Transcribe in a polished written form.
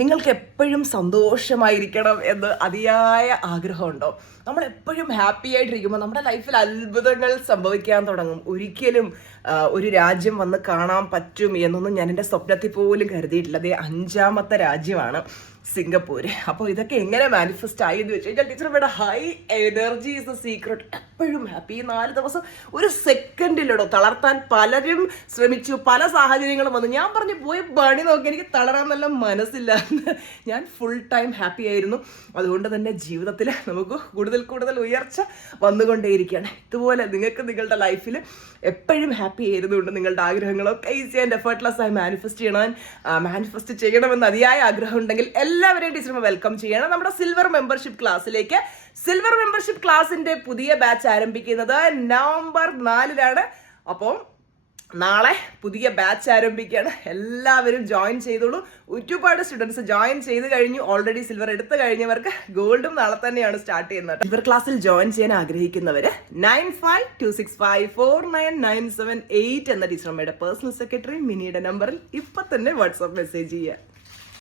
നിങ്ങൾക്ക് എപ്പോഴും സന്തോഷമായിരിക്കണം എന്ന് അതിയായ ആഗ്രഹമുണ്ടോ? നമ്മൾ എപ്പോഴും ഹാപ്പി ആയിട്ടിരിക്കുമ്പോൾ നമ്മുടെ ലൈഫിൽ അത്ഭുതങ്ങൾ സംഭവിക്കാൻ തുടങ്ങും. ഒരിക്കലും ഒരു രാജ്യം വന്ന് കാണാൻ പറ്റും എന്നൊന്നും ഞാൻ എൻ്റെ സ്വപ്നത്തിൽ പോലും കരുതിയിട്ടില്ല. അതേ 5ാമത്തെ രാജ്യമാണ് സിംഗപ്പൂർ. അപ്പോൾ ഇതൊക്കെ എങ്ങനെ മാനിഫെസ്റ്റ് ആയി എന്ന് വെച്ച് കഴിഞ്ഞാൽ ടീച്ചറുടെ high energy is the secret. എപ്പോഴും ഹാപ്പി. 4 ദിവസം ഒരു സെക്കൻഡിലിടോ തളർത്താൻ പലരും ശ്രമിച്ചു, പല സാഹചര്യങ്ങളും വന്നു. ഞാൻ പറഞ്ഞു പോയി പണി നോക്കി, എനിക്ക് തളരാൻ നല്ല മനസ്സില്ല. ഞാൻ ഫുൾ ടൈം ഹാപ്പി ആയിരുന്നു. അതുകൊണ്ട് തന്നെ ജീവിതത്തിൽ നമുക്ക് കൂടുതൽ ഉയർച്ച വന്നുകൊണ്ടേയിരിക്കുകയാണ്. ഇതുപോലെ നിങ്ങൾക്ക് നിങ്ങളുടെ ലൈഫിൽ എപ്പോഴും ഹാപ്പി ആയിരുന്നുകൊണ്ട് നിങ്ങളുടെ ആഗ്രഹങ്ങളൊക്കെ ഈസി ആൻഡ് എഫേർട്ട്ലെസ് ആയി മാനിഫെസ്റ്റ് ചെയ്യണമെന്ന് അതിയായ ആഗ്രഹം ഉണ്ടെങ്കിൽ എല്ലാവരെയും ടീച്ചർ വെൽക്കം ചെയ്യണം നമ്മുടെ സിൽവർ മെമ്പർഷിപ്പ് ക്ലാസ്സിലേക്ക്. സിൽവർ മെമ്പർഷിപ്പ് ക്ലാസ്സിന്റെ പുതിയ ബാച്ച് ആരംഭിക്കുന്നത് നവംബർ 4-ാണ്. അപ്പോൾ നാളെ പുതിയ ബാച്ച് ആരംഭിക്കുകയാണ്. എല്ലാവരും ജോയിൻ ചെയ്തോളൂ. ഒരുപാട് സ്റ്റുഡൻസ് ജോയിൻ ചെയ്ത് കഴിഞ്ഞു. ഓൾറെഡി സിൽവർ എടുത്തു കഴിഞ്ഞവർക്ക് ഗോൾഡും നാളെ തന്നെയാണ് സ്റ്റാർട്ട് ചെയ്യുന്നത്. സിൽവർ ക്ലാസ്സിൽ ജോയിൻ ചെയ്യാൻ ആഗ്രഹിക്കുന്നവര് 9526549978 എന്ന ടീച്ചറമ്മയുടെ പേഴ്സണൽ സെക്രട്ടറി മിനിയുടെ നമ്പറിൽ ഇപ്പൊ തന്നെ വാട്സ്ആപ്പ് മെസ്സേജ് ചെയ്യുക.